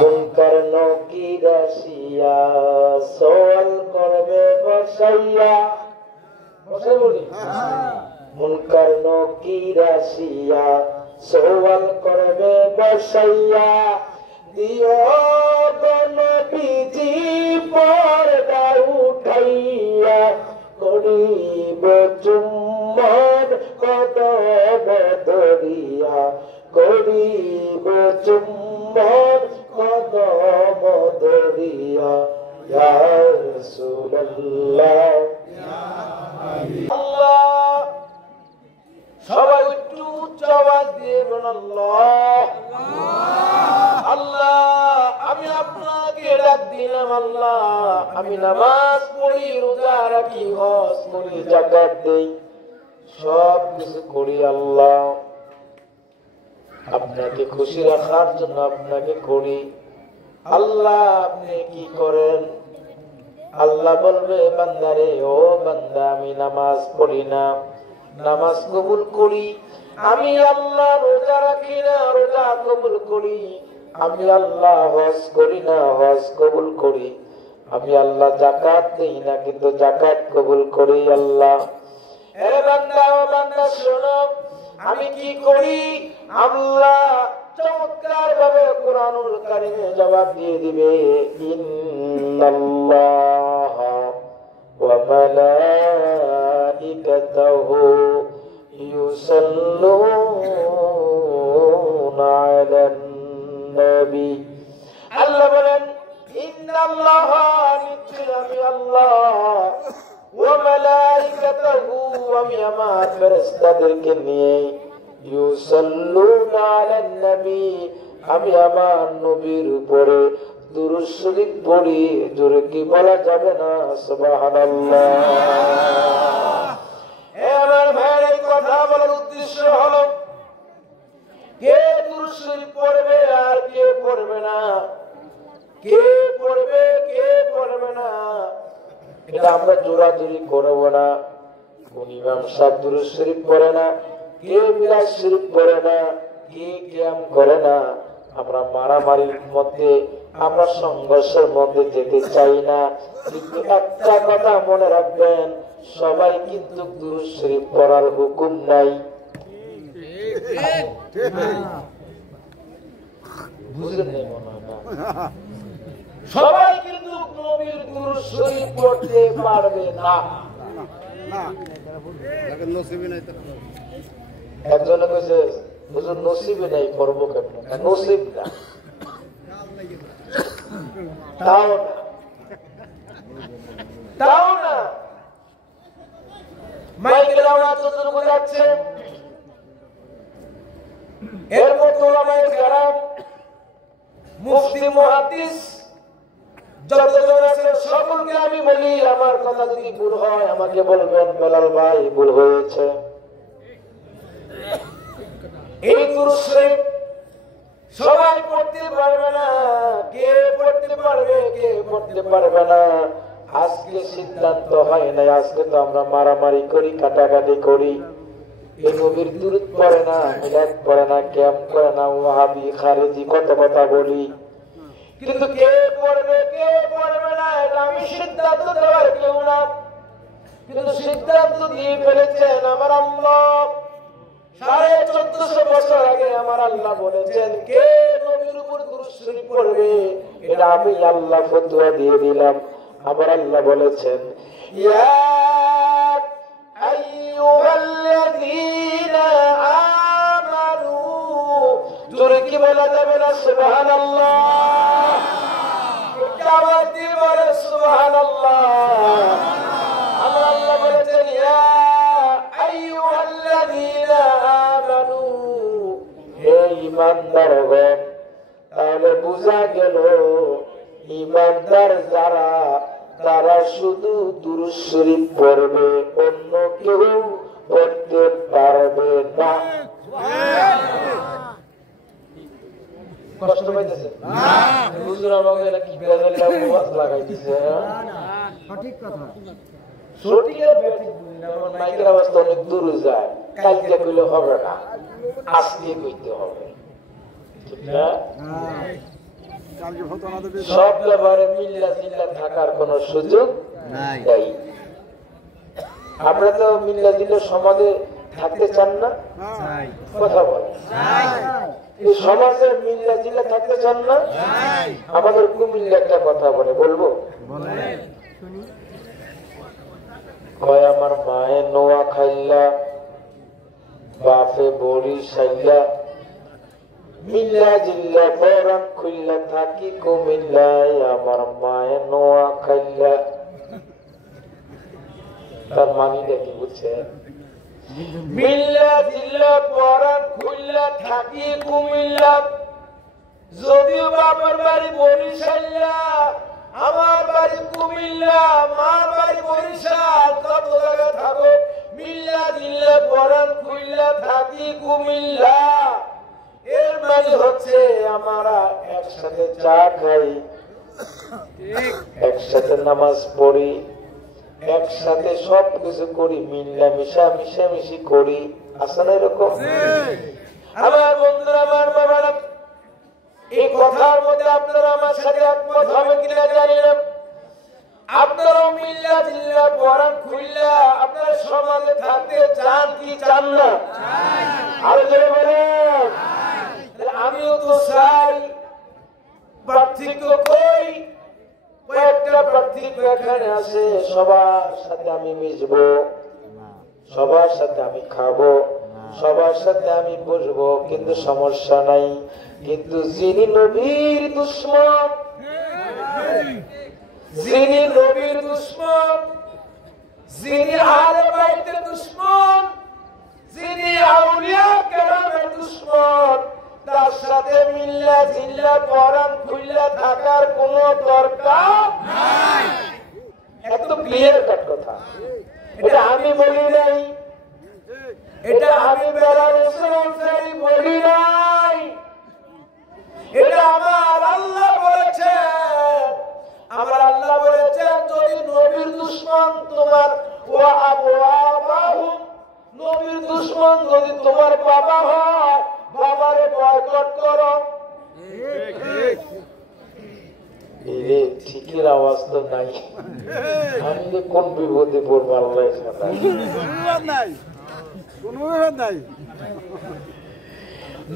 মুনকার নকির আসিয়া সওয়াল করবে বসাইয়া, বসাই বলি মুনকার নকির আসিয়া সওয়াল করবে বসাইয়া, দিও নবীজি পর্দা উঠাইয়া, করিব চুম্বন কদম ধরিয়া, করিব চুম্বন কদম ধরিয়া, ইয়া রাসূলুল্লাহ আল্লাহ। সবাই একটু উচ্চ আওয়াজ দিয়ে বলুন আল্লাহ আল্লাহ। আমি আপনাকে ডাক দিলাম আল্লাহ, আমি নামাজ পড়ি, রোজা রাখি, হজ করি, যাকাত দেই, সব কিছু করি আল্লাহ আপনাকে খুশি রাখার জন্য আপনাকে করি আল্লাহ। আপনি কি করেন? আল্লাহ বলবে বান্দারে, ও বান্দা আমি নামাজ পড়ি না, নামাজ কবুল করি। আমি আল্লাহ রোজা রাখি না, রোজা কবুল করি। আমি আল্লাহ হজ করি না, হজ কবুল করি। আমি আল্লাহ যাকাত দেই না, কিন্তু যাকাত কবুল করি আল্লাহ। এ বান্দা, ও বান্দা শোনো, আমি কি করি? আল্লাহ চমৎকার ভাবে কুরআনুল কারীমে জবাব দিয়ে দিবে, ইন্নাল্লাহ ওয়া মালাইকাতাহু ইউসাল্লুনা আলান নবী। আল্লাহ বলেন, ইন্নাল্লাহ নিশ্চয় আমি আল্লাহ, ওয়া মালাইকাতাহু আমি আমার ফেরেশতাদেরকে নিয়ে, ইউসাল্লুনা আলান নবী আমি আমার নবীর উপরে দুরূদ শরীফ পড়ি। জোরে কি বলা যাবে না সুবহানাল্লাহ? আমার ভাইয়ের এই কথা বলার উদ্দেশ্য হলো, কে দুরূদ শরীফ পড়বে আর কে পড়বে না, কে পড়বে কে পড়বে না, এটা আমরা জোরাজুরি করব না। কোন ইমাম সাহেব দুরূদ শরীফ পড়ে না, কে মিলাদ শরীফ পড়ে না, কে কিয়াম করে না। আমরা মারামারির মধ্যে, আমরা সংঘর্ষের মধ্যে যেতে চাই না। কিন্তু একটা কথা মনে রাখবেন, সবাই কিন্তু দুরূদ শরীফ পড়ার হুকুম নাই। বুঝলেন না? মনে হয় না সবাই কিন্তু নবীর দুরূদ শরীফ পড়তে পারবে না। একজনে কইছে, হুজুর নসিবে নাই, করব কেমন? নসিব না, তাও না মাইকেল আওয়াজ যতটুকু যাচ্ছে, এর মতো ওলামায়ে কেরাম, মুফতি, মুহাদ্দিস যতজন আছেন সকলকে আমি বলি, আমার কথা যদি ভুল হয় আমাকে বলবেন, বেলাল ভাই ভুল হয়েছে। এই দুরূদ শরীফ সবাই পড়তে পারবে না, কে পড়তে পারবে কে পড়তে পারবে না। আজকে সিদ্ধান্ত হয় নাই, আজকে তো আমরা মারামারি করি, কাটাকাটি করি। এই নবীর দুরূদ পড়ে না, মিলাদ পড়ে না, ক্যাম্প করে না, ওয়াহাবি খারেজি কত কথা বলি, কিন্তু কে পড়বে কে পড়বে না এটা আমি সিদ্ধান্ত দেওয়ার কেউ না। কিন্তু সিদ্ধান্ত দিয়ে ফেলেছেন আমার আল্লাহ। 1450 বছর আগে আমার আল্লাহ বলেছেন, কে নবীর উপর দুরূদ শরীফ পড়বে, এটা আমি আল্লাহ ফতোয়া দিয়ে দিলাম। আমার আল্লাহ বলেছেন, ইয়া আইয়ুহাল্লাযীনা আমানু, জোরে কি বলা যাবে না সুবহানাল্লাহ? আওয়াজ দিয়ে বলে সুবহানাল্লাহ। আমার আল্লাহ বলেছেন, ইয়া আইয়ুহাল্লাযীনা আমানু, হে ঈমানদারগণ। তাহলে বোঝা গেল ঈমানদার যারা, তারা শুধু দুরূদ শরীফ পড়বে, অন্য কেউ পড়তে পারবে না। কষ্ট পাইতেছে হুজুর, আমাকে এটা কি বেজাল আওয়াজ লাগাই দিছে। সঠিক কথা, সঠিক আমার মাইকের আওয়াজ তো অনেক দূর যায়, কালকে কইলে হবে না, আজকে কইতে হবে, ঠিক না? সব ব্যাপারে মিল্লা জিল্লা থাকার কোন সুযোগ নাই। আমরা তো মিল্লা জিল্লা সমাজে থাকতে চান না, কথা বলেন। সমাজে মিল্লা জিল্লা থাকতে চান না? আমাদের কুমিল্লা একটা কথা বলে, বলবো? কয় আমার মায়ে নোয়া খাইলা, বাপে বড়ি সাইলা, মিল্লা জিল্লা পরান খুইল্লা থাকি কুমিল্লায়, আমার মায়ে নোয়া খাইলা। তার মানিটা কি বুঝছে? মিল্লা জিল্লা পরান খুইল্লা থাকি কুমিল্লা, যদিও বাবার বাড়ি বরিশাল্লা, আমার বাড়ি কুমিল্লা, মার বাড়ি বরিশাল, কত জায়গায় থাকো, মিল্লা জিল্লা পরান খুইল্লা থাকি কুমিল্লা। এর মানে হচ্ছে আমরা একসাথে চা খাই, একসাথে নামাজ পড়ি, একসাথে সব কিছু করি, মিল্লা মিশামিশি করি, আছে না এরকম? আমার বন্ধুরা, আমার বাবারা, এই কথার মধ্যে আপনারা আমার সাথে একমত হবেন কিনা জানি না। আপনারাও মিল্লা জিল্লা পরান খুইল্লা আপনারা সমাজে থাকতে চান কি চান না? আর জোরে বলেন। আমিও তো চাই। পার্থক্য কই? কয়েকটা পার্থক্য এখানে আছে। সবার সাথে আমি মিশবো, সবার সাথে আমি খাবো, সবার সাথে আমি বসবো, কিন্তু সমস্যা নাই। কিন্তু যিনি নবীর দুশমন, যিনি নবীর দুশমন, যিনি আহলে বাইতের দুশমন, যিনি আউলিয়া কেরামের দুশমন, তার সাথে মিল্লা জিল্লা পরান খুইল্লা থাকার কোন দরকার নাই। একদম ক্লিয়ার কাট কথা। এটা আমি বলি নাই, এটা আমি বেলাল হোসেন বলি নাই, এটা আমার আল্লাহ বলেছেন। আমার আল্লাহ বলেছেন, যদি নবীর দুশমন তোমার ওয়া আবওয়াহুম, নবীর দুশমন যদি তোমার বাবা হয়, বাবারে বয়কট করো। ঠিকের আওয়াজ তো নাই। আমি যে কোন বিপদে পড়বো আল্লাহ নাই।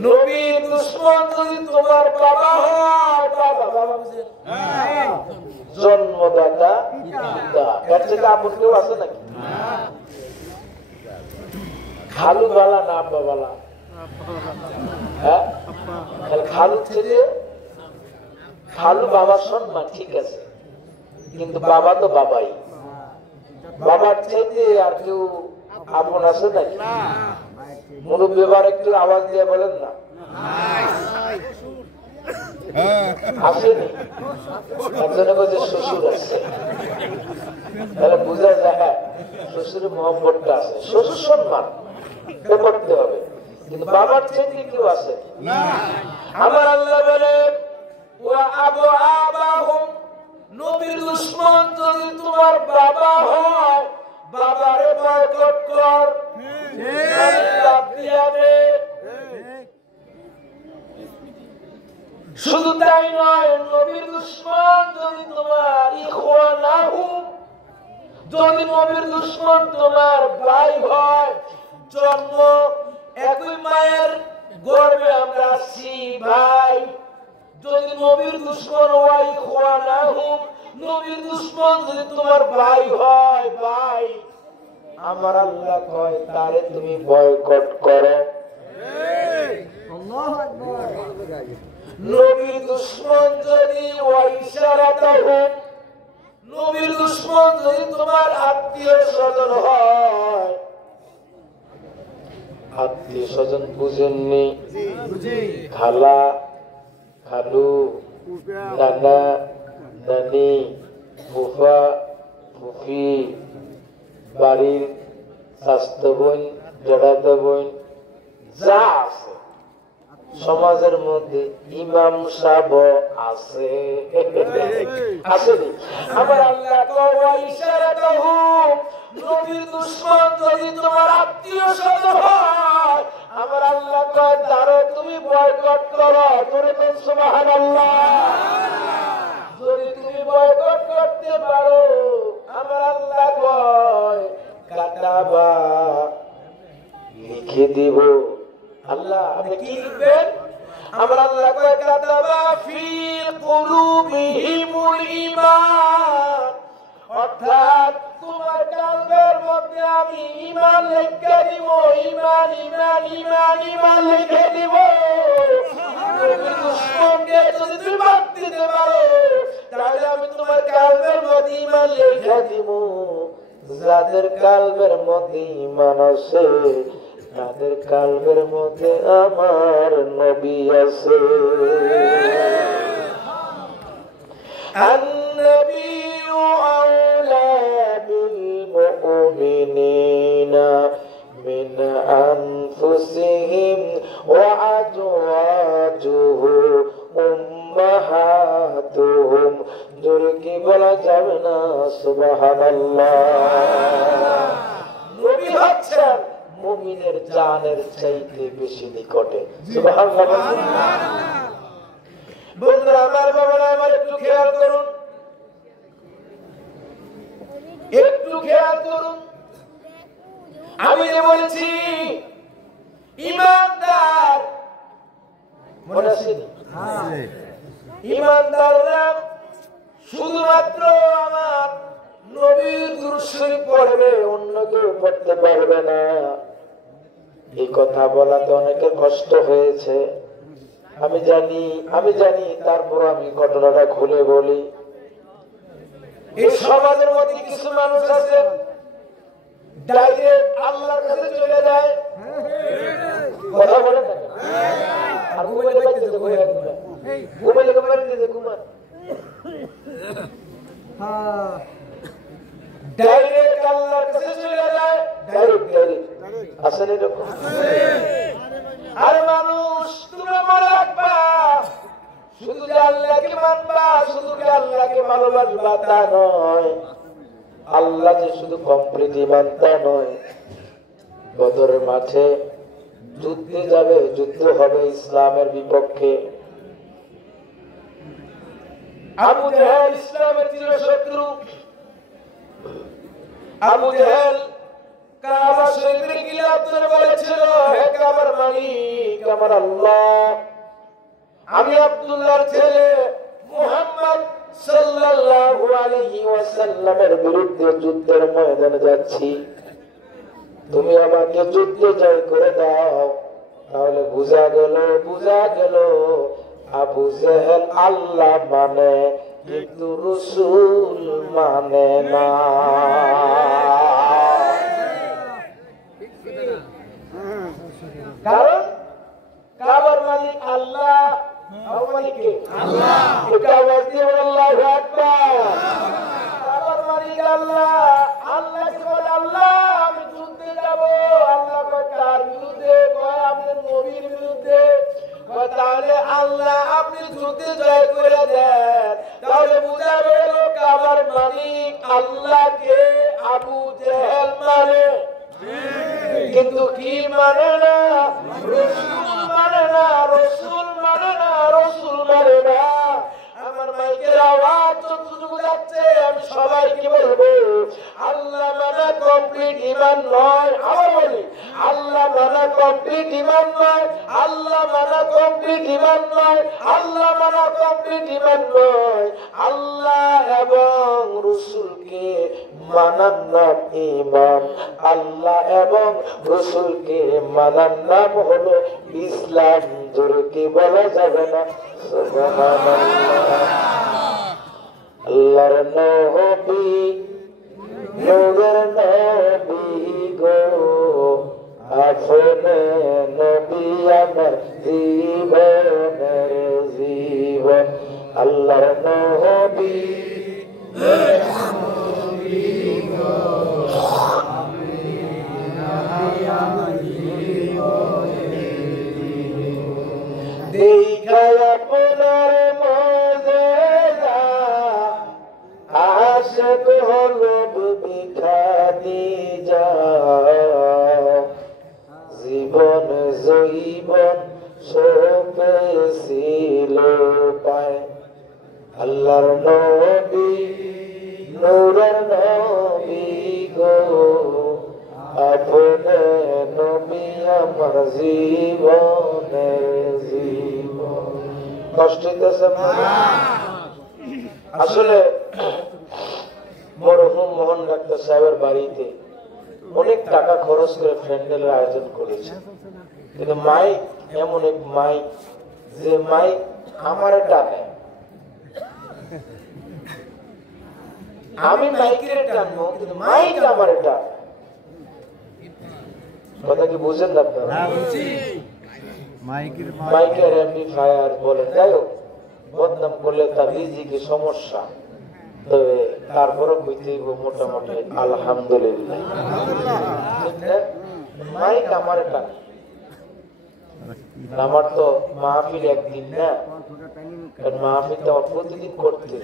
নবীর দুশমন যদি তোমার বাবা হয়, বাবা জন্মদাতা পিতা, এর থেকে আপন কেউ আছে নাকি? খালু বালা না আব্বা বালা? হ্যাঁ, খালু ছেলে, খালু বাবার সম্মান ঠিক আছে, কিন্তু বাবা তো বাবাই। বাবার চাইতে আর কেউ আপন আছে নাকি? মুরব্বী এবার একটু আওয়াজ দিয়ে বলেন না। আসেনি? একজনে বলছে শ্বশুর আছে, তাহলে বুঝা যায় শ্বশুরের মহব্বতটা আছে। শ্বশুর সম্মান করতে হবে, কিন্তু বাবার চাইতে কেউ আছে? আমার আল্লাহ বলে, ওয়া আবওয়াহুম, নবীর দুশমন যদি তোমার বাবা হয়, বাবারে বয়কট কর, শুধু তাই নয়, নবীর দুশমন যদি তোমার ইখওয়ানাহুম, যদি নবীর দুশমন তোমার ভাই হয়, জন্ম একই মায়ের গর্ভে আমরা আছি ভাই, যদি নবীর দুশমন ওয়া ইখওয়ানাহুম, নবীর দুশমন যদি তোমার ভাই হয়, ভাই, আমার আল্লাহ কয় তারে তুমি বয়কট করো। নবীর দুশমন যদি ওয়া ইশারাতাহুম, নবীর দুশমন যদি তোমার আত্মীয় স্বজন হয়, আত্মীয় স্বজন বুঝেননি? খালা, খালু, নানা, নানি, ফুফা, ফুফি, বাড়ির স্বাস্থ্য বোন, জড়াতো বোন যা আছে, সমাজের মধ্যে ইমাম সাহেব আছে, আসেনি? আমার আল্লাহ কয় ইশারাতাহুম, নবীর দুশমন যদি তোমার আত্মীয় স্বজন হয়, আমার আল্লাহ কয় তারে তুমি বয়কট করো। সুবহানাল্লাহ। বয়কট করতে পারো, আমার আল্লাহ কয় কাটাবা লিখে দিব। আল্লাহ আপনি কি লিখবেন? আমার আল্লাহ কয় কাতাবা ফি কুলুবিহিমুল ঈমান, অর্থাৎ তোমার কলবের মধ্যে আমি ঈমান লিখে দিব। ঈমান ঈমান ঈমান ঈমান লিখে দিব। তুমি দুশমনকে যদি তুমি বাদ দিতে পারো, তাহলে আমি তোমার কলবের মধ্যে ঈমান লিখে দিব। যাদের কলবের মধ্যে ঈমান আছে, তাদের কলবের মধ্যে আমার নবী আছে। আন-নবিয়্যু আওলা বিল মুমিনিনা মিন আনফুসিহিম ওয়া আজওয়াজুহু উম্মাহাতুহুম। জোরে কি বলা যাবে না সুবহানাল্লাহ। নবী হচ্ছেন মুমিনের জানের চাইতে বেশি নিকটে। সুবহানাল্লাহ। বন্ধুরা আমার, বাবারা আমার, একটু খেয়াল করুন, একটু খেয়াল করুন। আমি যে বলছি ঈমানদার, মনে আছে? ঈমানদাররা শুধুমাত্র আমার নবীর দুরূদ শরীফ পড়বে, অন্য কেউ পড়তে পারবে না। এই কথা বলাতে অনেকের কষ্ট হয়েছে, আমি জানি, তারপর আমি ঘটনাটা খুলে বলি। এই সমাজের মধ্যে কিছু মানুষ আছে ডাইরেক্ট আল্লাহর কাছে চলে যায়, কথা বলে না, আর মোবাইলে বাইতেছে, মোবাইলে ঘুমান, ডাইরেক্ট আল্লাহর কাছে চলে যায়, ডাইরেক্ট আসলে এরকম। আর মানুষ তোমরা মনে রাখবা, শুধু যে আল্লাহকে মানবা, শুধু যে আল্লাহকে ভালোবাসবা তা নয়, আল্লাহ যে শুধু কমপ্লিট ঈমান তা নয়। বদরের মাঠে যুদ্ধে যাবে, যুদ্ধ হবে ইসলামের বিপক্ষে। আবু জাহেল ইসলামের চিরশত্রু। আবু জাহেল কাবা শরীফে গিয়ে আপনার বলেছিল, হে কাবার মালিক আমার আল্লাহ, আমি আব্দুল্লাহর ছেলে মুহাম্মদ সাল্লাল্লাহু আলাইহি ওয়াসাল্লামের বিরুদ্ধে যুদ্ধের ময়দানে যাচ্ছি, তুমি আমাকে যুদ্ধে জয় করে দাও। তাহলে বুঝা গেল আবু জাহেল আল্লাহ মানে, কিন্তু রাসূল মানে না। কারণ কাবার মালিক আল্লাহ, মালিককে আল্লাহ, এটা আওয়াজ দিয়ে আল্লাহু আকবার। কাবার মালিক আল্লাহ, আল্লাহকে বলে আল্লাহ আমি যুদ্ধে যাব। আল্লাহ কয় কার বিরুদ্ধে? কয় আপনার নবীর বিরুদ্ধে। তাহলে আল্লাহ আপনি যুদ্ধে জয় করে দেন। তাহলে বুঝা গেল কাবার মালিক আল্লাহকে আবু জাহেল মানে, কিন্তু কি মানে না? রাসূল মানে না, রাসূল মানে না, রাসূল মানে না। আমার মাইকের আওয়াজ যতটুকু যাচ্ছে আমি সবাইকে বলবো, আল্লাহ মানা কমপ্লিট ঈমান নয়। আবার বলি, আল্লাহ মানা কমপ্লিট ঈমান নয়, আল্লাহ মানা কমপ্লিট ঈমান নয়, আল্লাহ মানা কমপ্লিট ঈমান নয়। আল্লাহ এবং রাসূলকে মানার নাম ঈমান, আল্লাহ এবং রাসূলকে মানার নাম হলো ইসলাম। জোরে কি বলা যাবে না সুবহানাল্লাহ। আল্লাহর নবী, নূরের নবী গো, আপনি নবী আমার জীবনের জীবন। আল্লাহর নবী, দেখায় আপনার মজেজা, আশিক হলো বিখানি যাও, জীবন জৈবন সপে ছিল পায়। আল্লাহর নবী আপনে নবী আমার জীবনের জীবন। কষ্ট হইতেছে? আসলে মরহুম মোহন ডাক্তার সাহেবের বাড়িতে অনেক টাকা খরচ করে প্যান্ডেলের আয়োজন করেছে, কিন্তু মাইক এমন এক মাইক যে মাইক আমার টানে, আমি মাইকের টানবো কিন্তু মাইক আমার টানে। কথা কি বুঝেন আপনারা? মাইকের অ্যাম্পলিফায়ার বলে, যাই হোক, বদনাম করলে তার রিজিকে সমস্যা, তবে তারপরও কইতে মোটামুটি আলহামদুলিল্লাহ। মাইক আমার টানে, আমার তো মাহফিল একদিন না, কারণ মাহফিল তো প্রতিদিন করতে,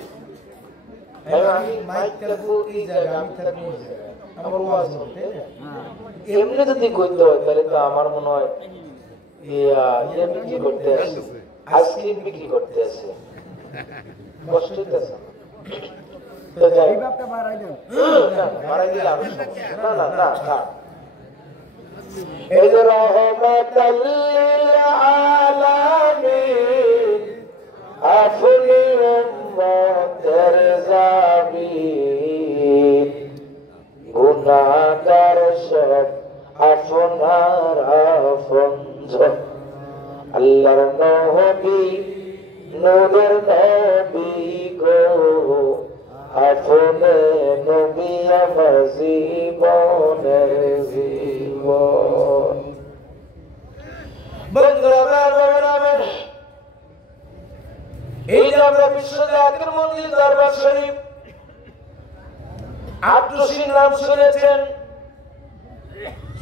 আমি মাইকটা প্রতি জায়গায় আমি থাকি, আমার ওয়াজ হতে এমনি যদি করতে হয় তাহলে তো আমার মনে হয় ইয়ে বিক্রি করতে আসে, আইসক্রিম বিক্রি করতে আসে। কষ্ট হইতেছে? মারা গেলে আরো সমস্যা। না না না না, এই যে রহমাতাল লিল আলামিন আপনি উম্মতের জামিন, গুনাহগার সব আপনার আপনজন, আল্লাহর নবী নূরের নবী গো, আপনি নবী আমার জীবনের জীবন। বন্ধুরা, এই যে আমরা বিশ্বজাতের মন্দির দরবার শরীফ আট্টুসির নাম শুনেছেন?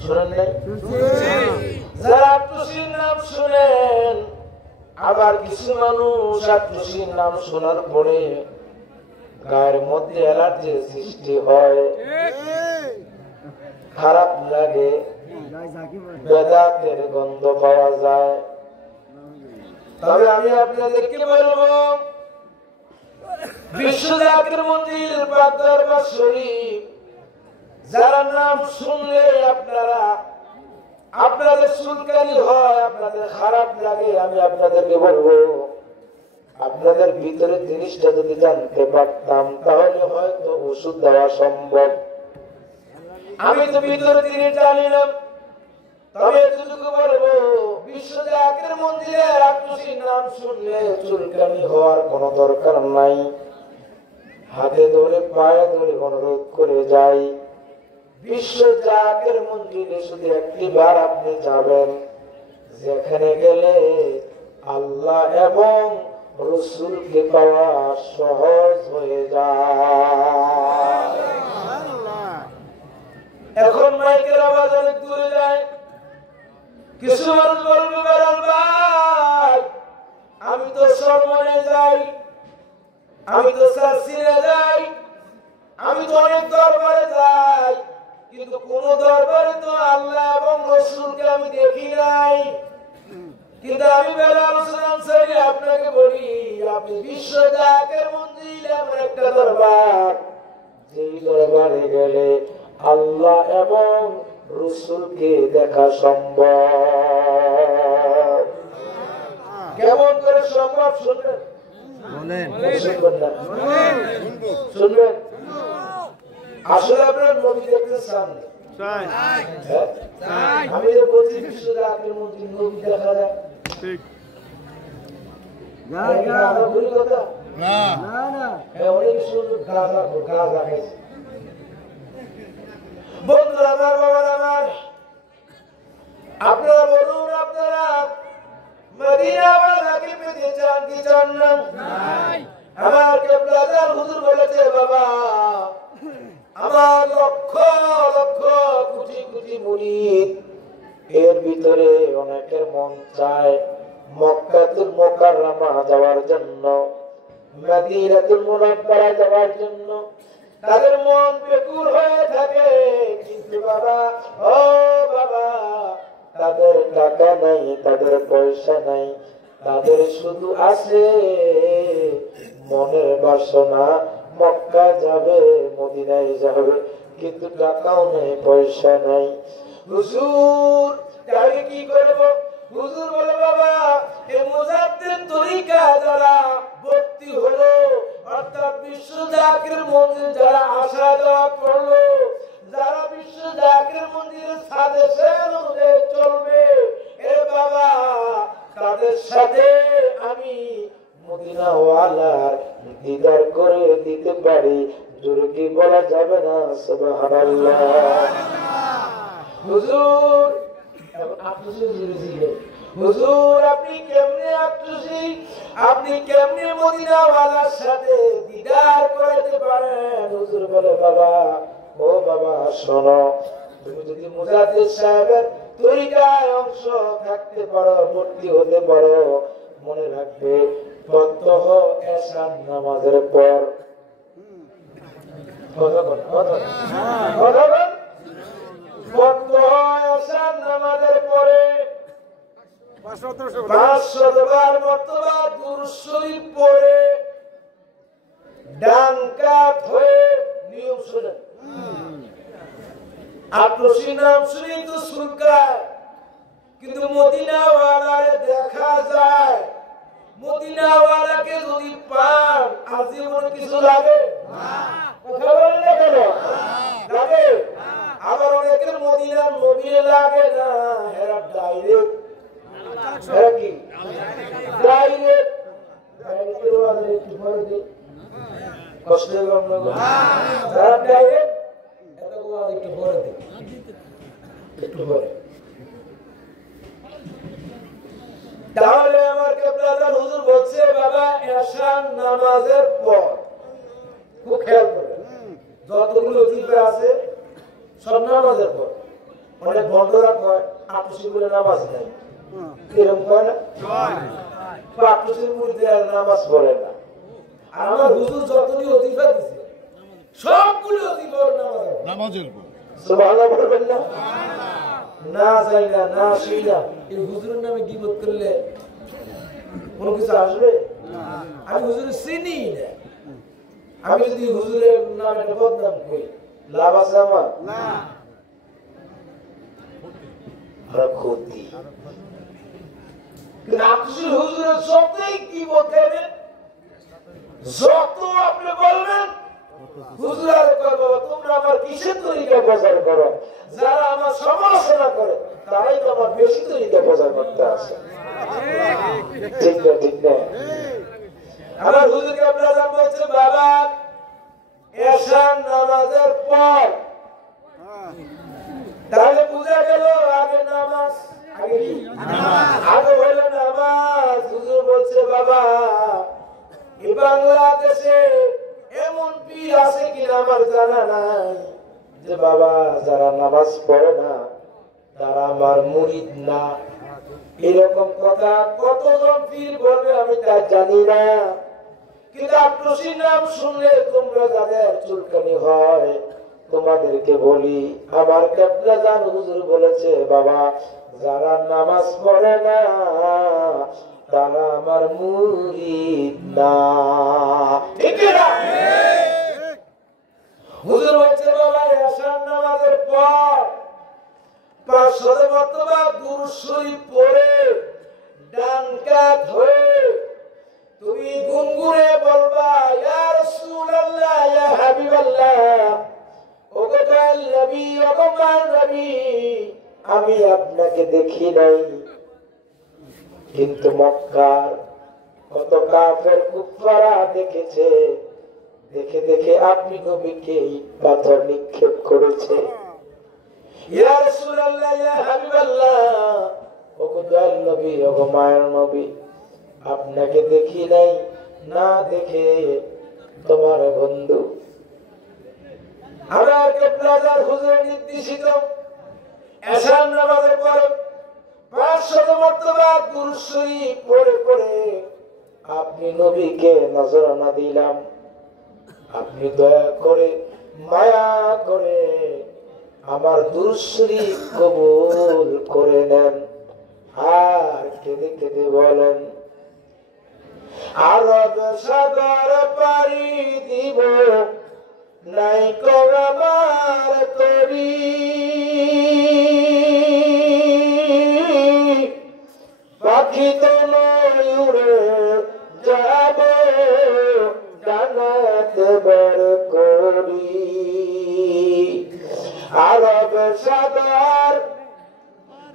শুনেন নাই? যারা আট্টুসির নাম শুনেন, আবার কিছু মানুষ আট্টুসির নাম শোনার পরে গায়ের মধ্যে অ্যালার্জির সৃষ্টি হয়, খারাপ লাগে, বেদাতের গন্ধ পাওয়া যায়। তবে আমি আপনাদেরকে বলবো, বিশ্বজাতের মন্দির পাক দরবার শরীফ যারা নাম শুনলে আপনাদের চুলকানি হয়, আপনাদের খারাপ লাগে, আমি আপনাদেরকে বলবো, আপনাদের ভিতরে জিনিসটা যদি জানতে পারতাম তাহলে হয়তো ওষুধ দেওয়া সম্ভব। আমি তো ভিতরে জিনিস জানি না, তবে এতটুকু বলবো, বিশ্বজাতের মন্দিরের আট্টুসির নাম শুনলে চুলকানি হওয়ার কোনো দরকার নাই। হাতে ধরে পায়ে ধরে অনুরোধ করে যাই, বিশ্বজাতের মন্দিরে শুধু একটি বার আপনি যাবেন, যেখানে গেলে আল্লাহ এবং রাসূলকে পাওয়া সহজ হয়ে যায়। এখন মাইকের আওয়াজ অনেক দূরে যায়, কিছু মানুষ বলবে, বেলাল ভাই আমি তো সরমনে যাই, আমি তো সাসিরে যাই, আমি তো অনেক দরবারে যাই, কিন্তু কোন দরবারে তো আল্লাহ এবং রাসূলকে আমি দেখি নাই। কিন্তু আমি বেলাল হোসেন আনসারী আপনাকে বলি, আপনি বিশ্বজাতের মন্দিরে এমন একটা দরবার, যেই দরবারে গেলে আল্লাহ এবং রাসূলকে দেখা সম্ভব। কেমন করে সম্ভব শুনবেন? শুনবেন? আসলে আপনার নবী দেখতে চান? আমি তো বলছি বিশ্বজাতের মন্দির নবী দেখা যায়। বন্ধুরা আমার, বাবার আমার, আপনারা বলুন, আপনারা মদিনাওয়ালাকে পেতে চান কি চান না? আমার কেবলাদার হুজুর বলেছে, বাবা আমার লক্ষ লক্ষ কোটি কোটি মুরিদ, এর ভিতরে অনেকের মন চায় মক্কাতুল মুকাররমা যাওয়ার জন্য, মদিনাতুল মুনাওয়ারা যাওয়ার জন্য, তাদের মন বেকুল হয়ে থাকে, কিন্তু বাবা, ও বাবা, তাদের টাকা নাই, তাদের পয়সা নাই, তাদের শুধু আছে মনের বাসনা, মক্কা যাবে, মদিনায় যাবে, কিন্তু টাকাও নেই, পয়সা নাই। হুজুর তাহলে কি করব? হুজুর বলে বাবা এই মুজাদ্দিদ তরিকা যারা ভর্তি হলো, অর্থাৎ বিশ্ব জাকির মন্দির যারা আসা যাওয়া করলো, যারা বিশ্ব জাকির মন্দিরের সাজেশন অনুযায়ী চলবে, এ বাবা তাদের সাথে আমি মদিনা ওয়ালার দিদার করে দিতে পারি। জোরে কি বলা যাবে না? সুবহানাল্লাহ। হুজুর হুজুর আপনি কেমনে আত্মসী, আপনি কেমনে মদিনা ওয়ালার সাথে দিদার করতে পারেন? হুজুর বলে বাবা, ও বাবা শোনো, তুমি যদি মুজাদ্দিদ সাহেবের তরিকায় অংশ থাকতে পারো, ভর্তি হতে পারো, মনে রাখবে প্রত্যহ এশার নামাজের পর নামাজের পরে 500 বার মর্তবা দুরূদ শরীফ পড়ে ডান কাত হয়ে, নিয়ম শুনেন, আটরশি নাম শুনি তো সুলকায়, কিন্তু মদিনাওয়ালারে দেখা যায়, মদিনাওয়ালাকে যদি পান আজীবন কিছু লাগে কথা বলেন না কেন? লাগে। আবার অনেকের মদিনার নবী লাগে না, এরা ডাইরেক্ট, এরা কি ডাইরেক্ট একটু ভরে দিই, কষ্ট হবে আপনার, এরা ডাইরেক্ট একটু ভরে দিই, একটু ভরে। তাহলে আমার কেবলাদার হুজুর বলছে বাবা এশার নামাজের পর, খুব খেয়াল করে, যতগুলো ওজিফা আছে সব নামাজের পর। অনেক বন্ধরা কয় আটশি বলে নামাজ নেই, এরকম কয় না? আটশির মধ্যে নামাজ পড়ে না। আর আমার হুজুর যতগুলো ওজিফা দিছে সবগুলো ওজিফা নামাজের পর। সুবহানাল্লাহ বলবেন না? না যাই না, না শুই না, এই হুজুরের নামে গীবত করলে কোনো কিছু আসবে? আমি হুজুরের চিনি না, আমি যদি হুজুরের নামে বদনাম করি লাভ আছে আমার? না, ক্ষতি। কিন্তু হুজুরের সবটাই কি বলতে হবে, যত আপনি বলবেন হুজুর আর করবো, তোমরা আমার কিসের তরিকা প্রচার করো? যারা আমার সমালোচনা করে তারাই তো আমার বেশি তরিকা প্রচার করতে আসে। ঠিক না? ঠিক না? আমার হুজুরকে আপনারা বলছে বাবা এশার নামাজের পর, তাহলে বুঝা গেল আগে নামাজ, আগে কি? আগে হইল নামাজ। হুজুর বলছে বাবা এই বাংলাদেশে এমন পীর আছে কিনা আমার জানা নাই, যে বাবা যারা নামাজ পড়ে না তারা আমার মুরিদ না, এরকম কথা কতজন পীর বলবে আমি তা জানি না। কিন্তু আটরশির নাম শুনলে তোমরা যাদের চুলকানি হয়, তোমাদেরকে বলি আমার কেবলাদার হুজুর বলেছে বাবা যারা নামাজ পড়ে না তারা আমার মুরিদ না। ঠিক না? হুজুর বলছে বাবা এশার নামাজের পর 500 মর্তবা দুরূদ শরীফ পড়ে ডান কাত হয়ে তুমি গুনগুনে বলবা ইয়া রাসূলুল্লাহ ইয়া হাবিবাল্লাহ, ওগো দয়াল নবী, ওগো মান নবী, আমি আপনাকে দেখি নাই, কিন্তু মক্কার কত কাফের কুফারা দেখেছে, দেখে দেখে আপনি নবীকে পাথর নিক্ষেপ করেছে। ইয়া রাসূলুল্লাহ ইয়া হাবিবাল্লাহ, ওগো দয়াল নবী, ওগো মায়ের নবী, আপনাকে দেখি নাই, না দেখে তোমার বন্ধু আমার কেবলাদার হুজুরের নির্দেশিত এশার নামাজের পরে 500 মর্তবা দুরূদ শরীফ পড়ে পড়ে আপনি নবীকে নজরানা দিলাম, আপনি দয়া করে মায়া করে আমার দুরূদ শরীফ কবুল করে নেন। আর কেঁদে কেঁদে বলেন আরব সাগর পাড়ি দিব নাই কো আমার তরি, পাখি তো নয় উড়ে যাব ডানাতে বার করি, আরব সাগর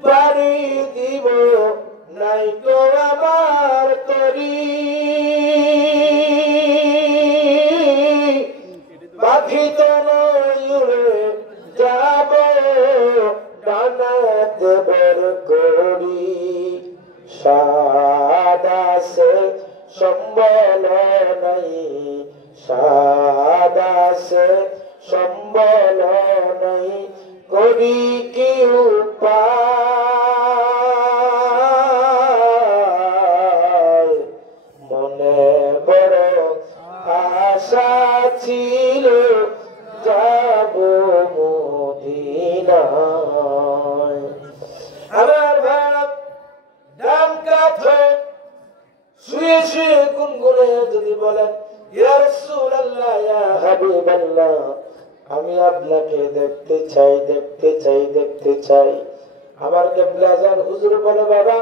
পাড়ি দিব নাই কো আমার তরি, পাখি তো নয় উড়ে যাব ডানাতে বার করি, সাদাসে সম্বল নাই, সাদাসে সম্বল নাই, করি কি উপায়, মনে বড় আশা ছিল যাব মদিনায়। আমার ভারত ডান কাঁধে শুয়ে শুয়ে গুনগুনে যদি বলেন, ইয়া রাসূলুল্লাহ, ইয়া হাবিবাল্লাহ, আমি আপনাকে দেখতে চাই, দেখতে চাই, দেখতে চাই। আমার কিবলা জান হুজুর বলে, বাবা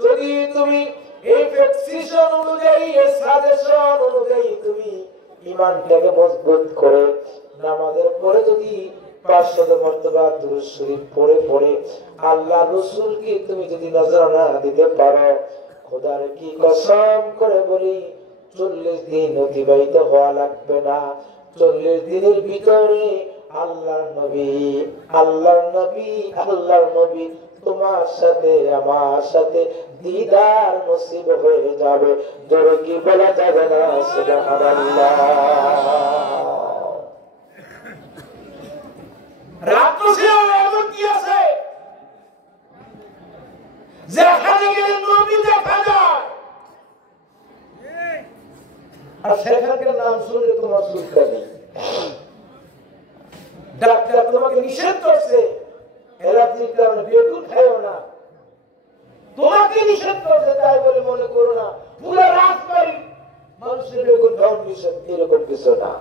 যদি তুমি এই প্রেসক্রিপশন অনুযায়ী, এই সাজেশন অনুযায়ী তুমি ঈমানটাকে মজবুত করে নামাজের পরে যদি 500 মর্তবা দুরূদ শরীফ পড়ে পড়ে আল্লাহ রাসূলকে তুমি যদি নজরানা দিতে পারো, খোদার কি কসম করে বলি 40 দিন অতিবাহিত হওয়া লাগবে না, 40 দিনের ভিতরে আল্লাহর নবী, আল্লাহর নবী, আল্লাহর নবী তোমার সাথে আমার সাথে দিদার নসিব হয়ে যাবে। জোরে কি বলা যাবে না সুবহানাল্লাহ। রাত্রে এমন কি আছে যেখানে গেলে নবী দেখা যায়, আর সেখানকার নাম শুনলে তোমার সুখটা নেই। ডাক্তার তোমাকে নিষেধ করছে অ্যালার্জির কারণে বেগুন খাইও না, তোমাকে নিষেধ করছে তাই বলে মনে করো না পুরো রাজবাড়ি মানুষের বেগুন খাওয়ার নিষেধ, এরকম কিছু না।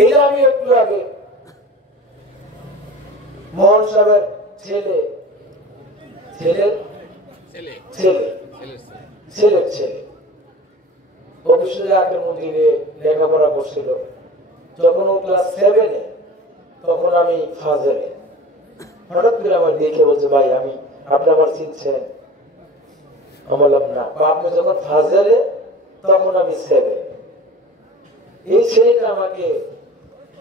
এই যে আমি একটু আগে মোহন সাহেবের ছেলে ছেলের ছেলে ছেলের ছেলে অফিসে আগে মন্দিরে লেখাপড়া করছিল, যখন ও ক্লাস 7-এ তখন আমি ফাজেলে, হঠাৎ করে আমার দেখে বলছে, ভাই আমি আপনি আমার চিনছেন? আমি বললাম না। আপনি যখন ফাজেলে তখন আমি 7। এই ছেলেটা আমাকে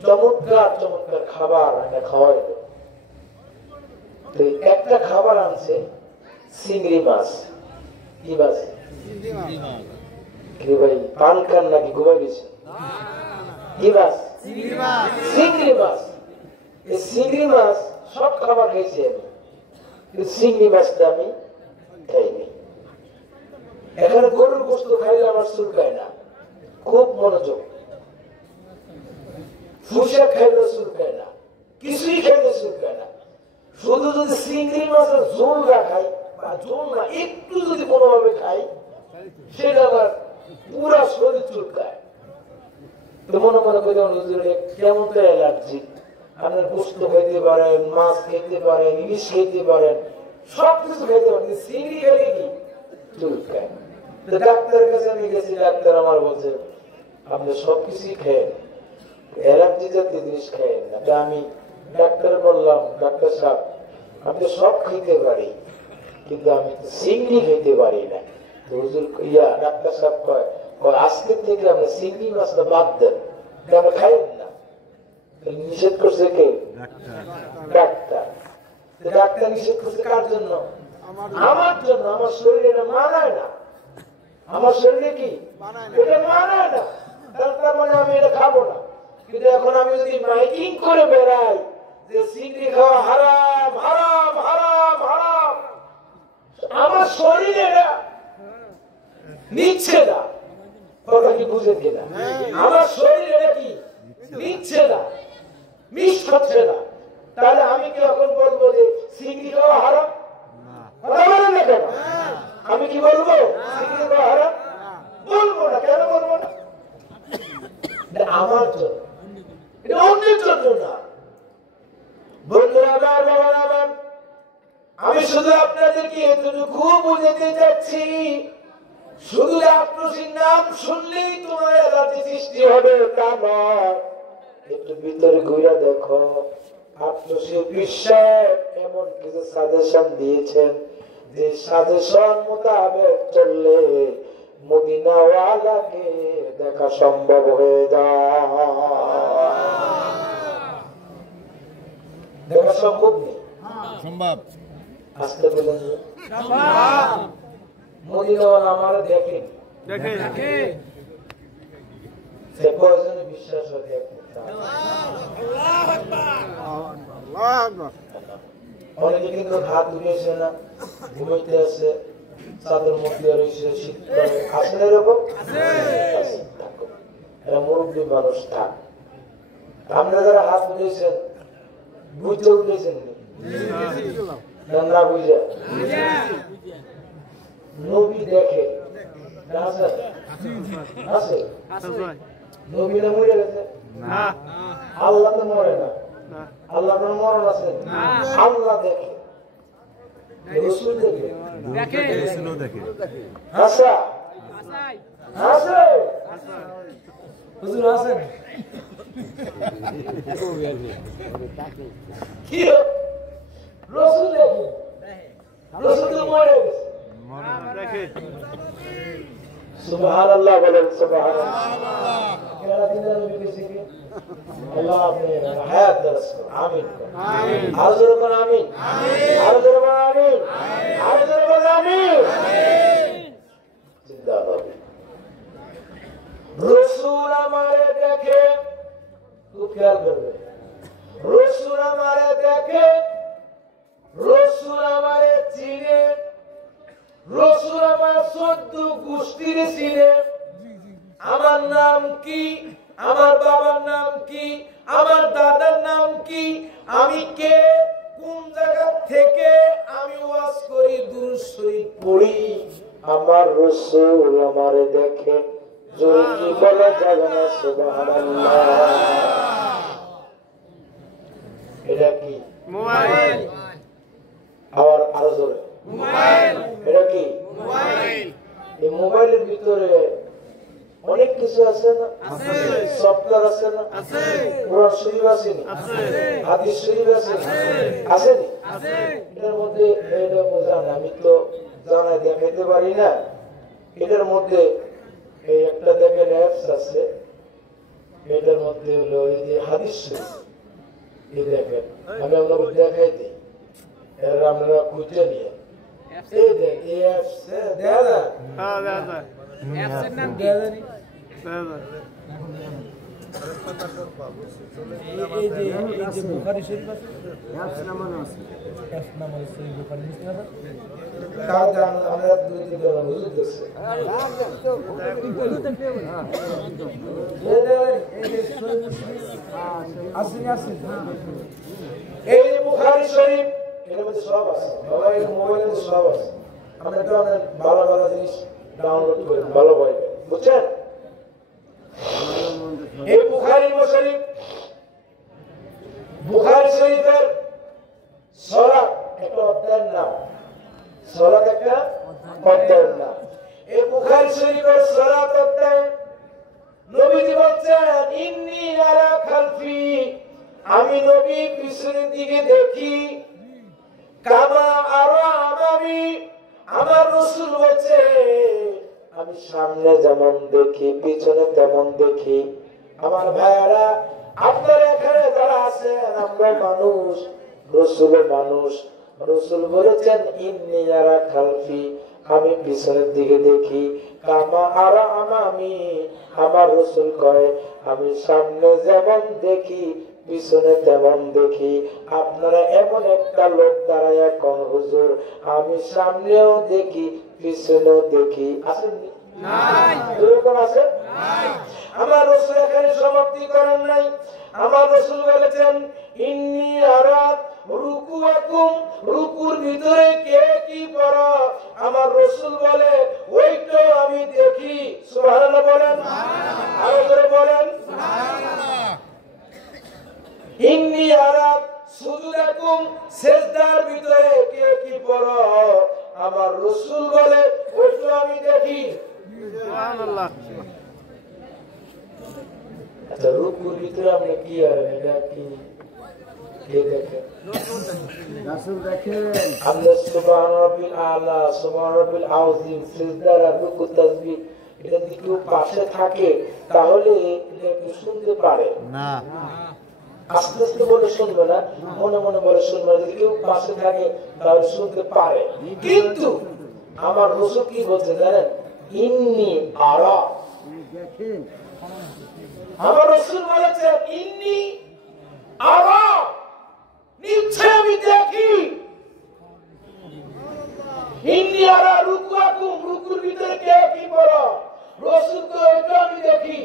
চমৎকার চমৎকার খাবার একটা খাওয়াইল। একটা খাবার আনছে চিংড়ি মাছ। কি মাছ? কি ভাই পান খান নাকি ঘুমাই গেছে? কি মাছ? চিংড়ি মাছ। এই চিংড়ি মাছ সব খাবার খাইছি আমি, কিন্তু চিংড়ি মাছটা আমি খাইনি। এখানে গরুর গোস্ত খাইলে আমার চুলকায় না, খুব মনোযোগ। ফুসা খাইলে চুলকায় না, কিছুই খাইলে চুলকায় না। শুধু যদি চিংড়ি মাছের ঝোল রাখাই বা ঝোল না একটু যদি কোনোভাবে খাই, সেটা আমার পুরা শরীর চুলকায়। তো মনে মনে করে কেমন তো অ্যালার্জি, আপনার গোস্ত খেতে পারেন, মাছ খেতে পারেন, ইলিশ খেতে পারেন, সবকিছু খেতে পারেন, চিংড়ি খেলে কি চুলকায়। তো ডাক্তারের কাছে আমি গেছি, ডাক্তার আমার বলছে আপনি সবকিছুই খেয়েন, অ্যালার্জি জাতীয় জিনিস খেয়েন না। তো আমি ডাক্তার বললাম, ডাক্তার সাহেব আমি তো সব খেতে পারি, কিন্তু আমি চিংড়ি খেতে পারি না। তো হুজুর ডাক্তার সাহেব কয় আজকে থেকে আপনি চিংড়ি মাছটা বাদ দেন, আপনি খাইেন না। নিষেধ করছে কে? ডাক্তার। ডাক্তার নিষেধ করছে কার জন্য? আমার জন্য। আমার শরীরে এটা মানায় না, আমার শরীরে কি এটা মানায় না, তার মানে আমি এটা খাবো না। কিন্তু এখন আমি যদি মাইকিং করে বেড়াই যে চিংড়ি খাওয়া হারাম হারাম হারাম হারাম, আমার শরীরে এটা নিচ্ছে না। কথা কি বুঝেন কিনা? আমার শরীর এটা কি নিচ্ছে না, মিস হচ্ছে না। তাহলে আমি কি এখন বলবো যে চিংড়ি খাওয়া হারাম? কথা বলেন না কেন? আমি কি বলবো চিংড়ি খাওয়া হারাম? বলবো না। কেন বলবো না? যে আফরোসির নাম শুনলেই তোমার অ্যালার্জি সৃষ্টি হবে তা নয়। একটু ভিতরে ঘুরে দেখো, আফরোসির বিষয়ে এমন কিছু সাজেশন দিয়েছেন যে সাজেশন মোতাবেক চললে মদিনাওয়ালাকে দেখা সম্ভব হয়ে যায়। দেখা সম্ভব নেই, সম্ভব। আসতে বলুন মদিনাওয়ালা আমার দেখেন, সে কয়জনে বিশ্বাস হয় দেখেন। অনেকে কিন্তু হাত ধুয়েছে না, ঘুমাইতে আছে, চাদর মধ্যে রয়েছে, শীত করে আসলে এরকম এরা মুরব্বী মানুষ থাক। আমরা যারা হাত ধুয়েছেন বুঝতে উঠেছেন না বুঝে নবী দেখে আছে, নবী না মরে গেছে, আল্লাহ তো মরে না, আল্লাহ মরণ আছে, আল্লাহ দেখে, রসুল দেখে, আচ্ছা আছে হুজুর আছেন কি রসুল দেখে, রসুল তো মরে গেছে। সুবহানাল্লাহ বলেন, সুবহানাল্লাহ। কেন দিনের নবী কইছে কি আল্লাহ আপনি হায়াত দারাজ করুন, আমিন আমিন, আর জোরে বলেন আমিন আমিন, আর জোরে বলেন আমিন আমিন, আর জোরে বলেন আমিন আমিন। জিন্দাবাদ। রাসূল আমারে দেখে, খুব খেয়াল করবে, রাসূল আমারে দেখে, রাসূল আমারে চিনে, রাসূল আমার 14 গোষ্ঠীর চিনে। আমার নাম কি, আমার বাবার নাম কি, আমার দাদার নাম কি, আমি কে, কোন জায়গা থেকে আমি ওয়াজ করি, দুরূদ শরীফ পড়ি। আমার রাসূল আমারে দেখে, জোরে কি বলা যাবে না সুবহানাল্লাহ। এটা কি মোবাইল? আরো জোরে মোবাইল। এটা কি মোবাইল? এই মোবাইলের ভিতরে অনেক কিছু আছে না, সফটওয়্যার আছে না, কোরআন শরীফ আছে না, হাদিস শরীফ আছে না, আছে না? এটার মধ্যে এটা বোঝান, আমি তো জানাই দেখাইতে পারি না। এটার মধ্যে এই একটা দেখেন অ্যাপস আছে, এটার মধ্যে হলো এই যে হাদিস শরীফ, এই দেখেন আমি আপনাকে দেখাই দিই, এর আপনারা খুঁজে নিয়ে এই দেখ এই অ্যাপস দেখা যায়, অ্যাপসের নাম কি জানি, এই যে বুখারী শরীফ আছে, অ্যাপস নাম্বার আছে, অ্যাপস নাম্বার আছে বুখারী মুসলিম আছে, তাও জান আমরা দুই দিন ধরে হুজুর দেখছে, এই যে বুখারী শরীফ এর মধ্যে সব আছে, বাবা এই মোবাইলে সব আছে। আমরা তো অনেক ভালো ভালো জিনিস ডাউনলোড করি, ভালো বই, বুঝছেন? এই বুখারী শরীফ, বুখারী শরীফের সূরাত একটা অধ্যায়ের নাম, সূরাত একটা অধ্যায়ের নাম। এই বুখারী শরীফের সূরাত অধ্যায় নবীজি বলছেন ইন্নী আরা খালফি, আমি নবী পিছনের দিকে দেখি, কামা আরা আমামি, আমার রাসূল বলছে আমি সামনে যেমন দেখি পিছনে তেমন দেখি। আমার ভাইয়ারা, আপনারা এখানে যারা আছেন আমরা মানুষ, রাসূল মানুষ। রাসূল বলেছেন ইন্নী আরা খালফি, আমি পিছনের দিকে দেখি, কামা আরা আমামি, আমার রাসূল কয় আমি সামনে যেমন দেখি পিছনে তেমন দেখি। আপনারা এমন একটা লোক দাঁড়ায় কোন হুজুর আমি সামনেও দেখি পিছনেও দেখি, আসেননি? আমার রাসূল এখানে সমাপ্তি করেন নাই। আমার রাসূল বলেছেন ইন্নী আরা রুকুয়াকুম, রুকুর ভিতরে কে কি পড়া আমার রাসূল বলে ওইটা আমি দেখি। সুবহানাল্লাহ বলেন, আরো জোরে বলেন সুবহানাল্লাহ। ইন্নী আরা সুজুদাকুম, সিজদার ভিতরে কে কি পড়া আমার রাসূল বলে ওইটা আমি দেখি। আচ্ছা, রুকুর ভিতরে আমরা কি আর এটা কি দেখেন আমরা সুবহান রাব্বিল আলা, সুবহান রাব্বিল আযীম, সিজদার আর রুকু তাসবিহ এটা যদি কেউ পাশে থাকে তাহলে এটা একটু শুনতে পারে না, আস্তে আস্তে বলে শুনবে না, মনে মনে বলে শুনবে। যদি কেউ পাশে থাকে তাহলে শুনতে পারে। কিন্তু আমার রাসূল কি বলছে জানেন? ইন্নী আরা, আমার রাসূল বলেছেন ইন্নী আরা, নিশ্চয় আমি দেখি। ইন্নী আরা রুকুয়াকুম, রুকুর ভিতরে কে কি বলো? রাসূল তো এটা আমি দেখি।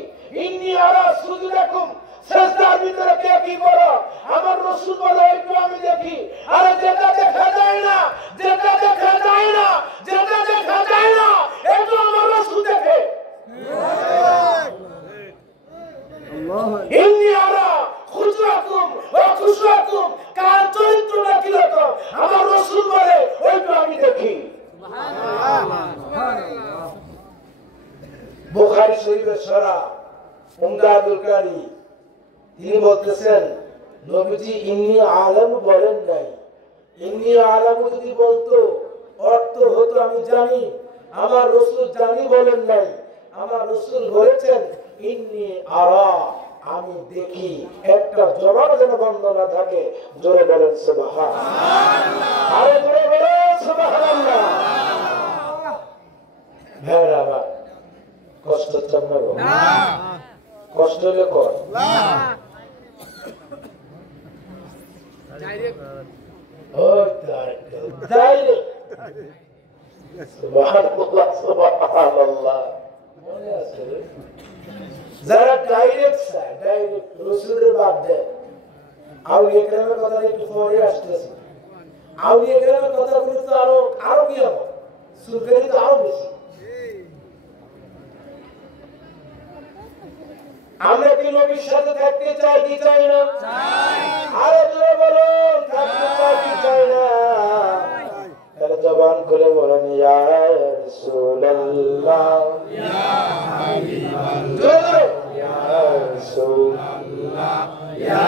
ইন্নী আরা সুজুদাকুম, সিজদার ভিতরে কে কি বলো? আমার রাসূল বলে এটা আমি দেখি। আরে যেটা দেখা যায় না, যেটা দেখা যায় না, যেটা দেখা যায় না, এটা আমার রাসূল দেখে। ইন্নী আরা খুজরাকুম ওয়া খুশরাকুম, কার চরিত্রটা কি রকম আমার রাসূল বলে ওইটা আমি দেখি। সুবহানাল্লাহ। বুখারী শরীফের শরা উমদাতুল কারি তিনি বলতেছেন নবীজি ইন্নী আলাম বলেন নাই। ইন্নী আলাম যদি বলতো অর্থ হতো আমি জানি, আমার রাসূল জানি বলেন নাই। আমার রাসূল বলেছেন ইন্নী আরা, আমি দেখি। একটা জবাব যেন বন্ধ না থাকে, জোরে বলেন সুবহানাল্লাহ। আরে জোরে বলেন সুবহানাল্লাহ। ভেড়াবা কষ্ট চাপাবো না, কষ্ট হলে কর না, ডাইরেক্ট ওই ডাইরেক্ট সুবহানাল্লাহ সুবহানাল্লাহ। মনে আছে যারা ডাইরেক্ট চায়, ডাইরেক্ট রাসূলের বাদ দেয়। আউলিয়া কেরামের কথা একটু পরে আসতেছে। আউলিয়া কেরামের কথাগুলো তো আরো কি হবে, সুলকানি তো আরো বেশি। আমরা কি নবীর সাথে থাকতে চাই কি চাই না? চাই। আরে জোরে বলুন, থাকতে চাই কি চাই না? তাহলে জবান করে বলেন ইয়া রাসূলুল্লাহ, ইয়া হাবিবাল্লাহ, ইয়া রাসূলুল্লাহ, ইয়া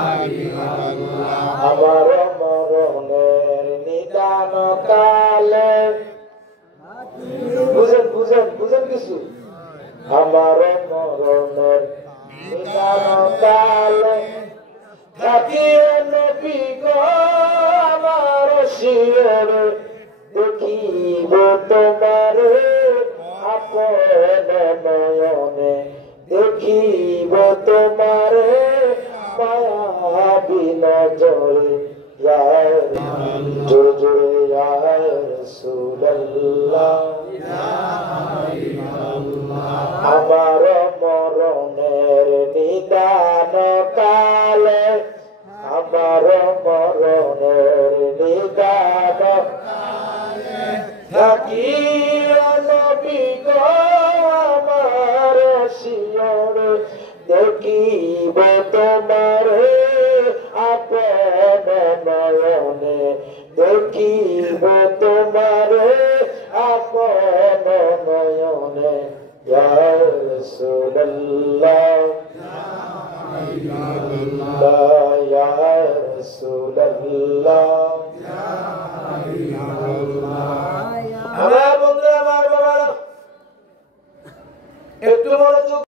হাবিবাল্লাহ। আমার মরণের নিদান কালে, বুঝেন বুঝেন বুঝেন কিছু? আমার মরণের নিদান কালে থাকিয়ে নবী গো আমার শিয়রে, দেখিব তোমারে আপন নয়নে, দেখিব তোমারে মায়া বিনজরে। ইয়া জোরে ইয়া রাসূলুল্লাহ, ইয়া হাবিবাল্লাহ। আমার মরণের নিদান কালে, আমার মরণের নিদান কালে থাকিয়া নবী গো আমার শিয়রে, দেখিব তোমারে আপন নয়নে, দেখিব তোমারে আপন নয়নে। ইয়া রাসূলুল্লাহ, ইয়া রাসূলুল্লাহ,